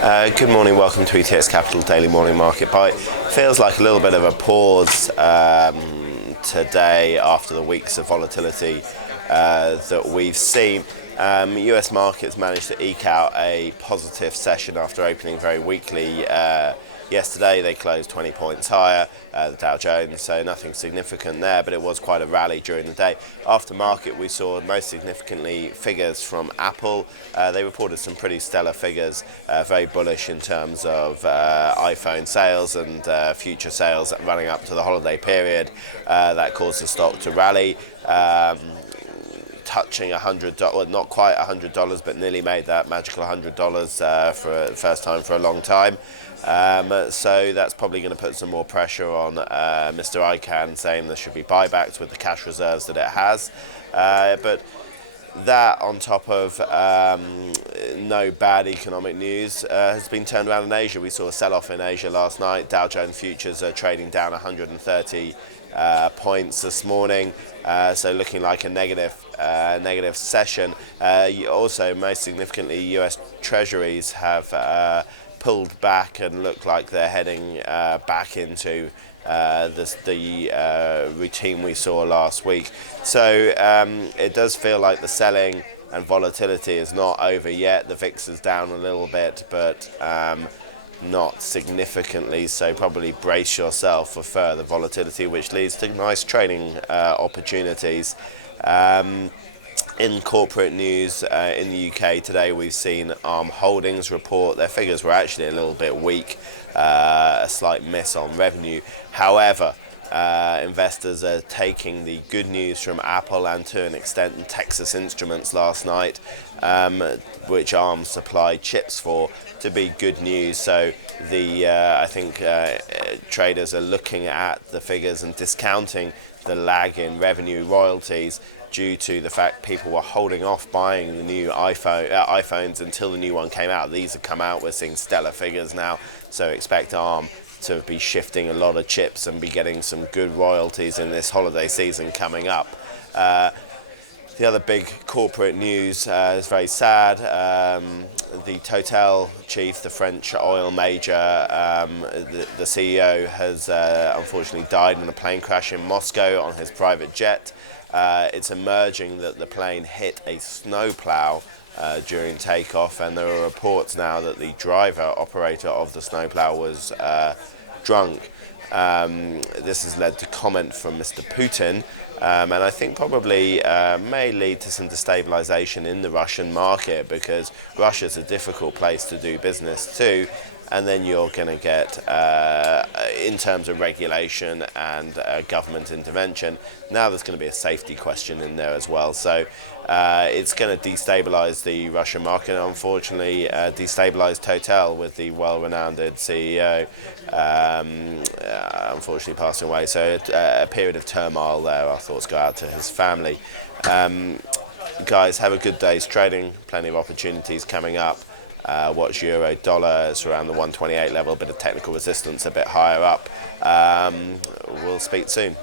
Good morning, welcome to ETX Capital Daily Morning Market Bite. Feels like a little bit of a pause today after the weeks of volatility that we've seen. US markets managed to eke out a positive session after opening very weakly yesterday. They closed 20 points higher, the Dow Jones, so nothing significant there, but it was quite a rally during the day. After market, we saw most significantly figures from Apple. They reported some pretty stellar figures, very bullish in terms of iPhone sales and future sales running up to the holiday period. That caused the stock to rally. Touching $100, not quite $100, but nearly made that magical $100 for the first time for a long time. So that's probably going to put some more pressure on Mr. ICANN, saying there should be buybacks with the cash reserves that it has. But that, on top of no bad economic news, has been turned around in Asia. We saw a sell-off in Asia last night. Dow Jones futures are trading down 130 points this morning, so looking like a negative session. Also, most significantly, US Treasuries have pulled back and look like they're heading back into the routine we saw last week. So it does feel like the selling and volatility is not over yet. The VIX is down a little bit, but not significantly, so probably brace yourself for further volatility, which leads to nice trading opportunities. In corporate news in the UK today, we've seen Arm Holdings report. Their figures were actually a little bit weak, a slight miss on revenue. However, investors are taking the good news from Apple and to an extent Texas Instruments last night, which Arm supplied chips for, to be good news. So I think traders are looking at the figures and discounting the lag in revenue royalties due to the fact people were holding off buying the new iPhones until the new one came out. These have come out, we're seeing stellar figures now, so expect Arm to be shifting a lot of chips and be getting some good royalties in this holiday season coming up. The other big corporate news is very sad. The Total chief, the French oil major, the CEO, has unfortunately died in a plane crash in Moscow on his private jet. It's emerging that the plane hit a snowplow during takeoff, and there are reports now that the operator of the snowplow was drunk. This has led to comment from Mr. Putin, and I think probably may lead to some destabilization in the Russian market, because Russia's a difficult place to do business too, and then you're going to get, in terms of regulation and government intervention, now there's going to be a safety question in there as well. So it's going to destabilize the Russian market, and unfortunately destabilize Total, with the well-renowned CEO unfortunately passing away. So a period of turmoil there. Our thoughts go out to his family. Guys, have a good day's trading. Plenty of opportunities coming up. Watch euro dollar. It's around the 128 level, bit of technical resistance a bit higher up. We'll speak soon.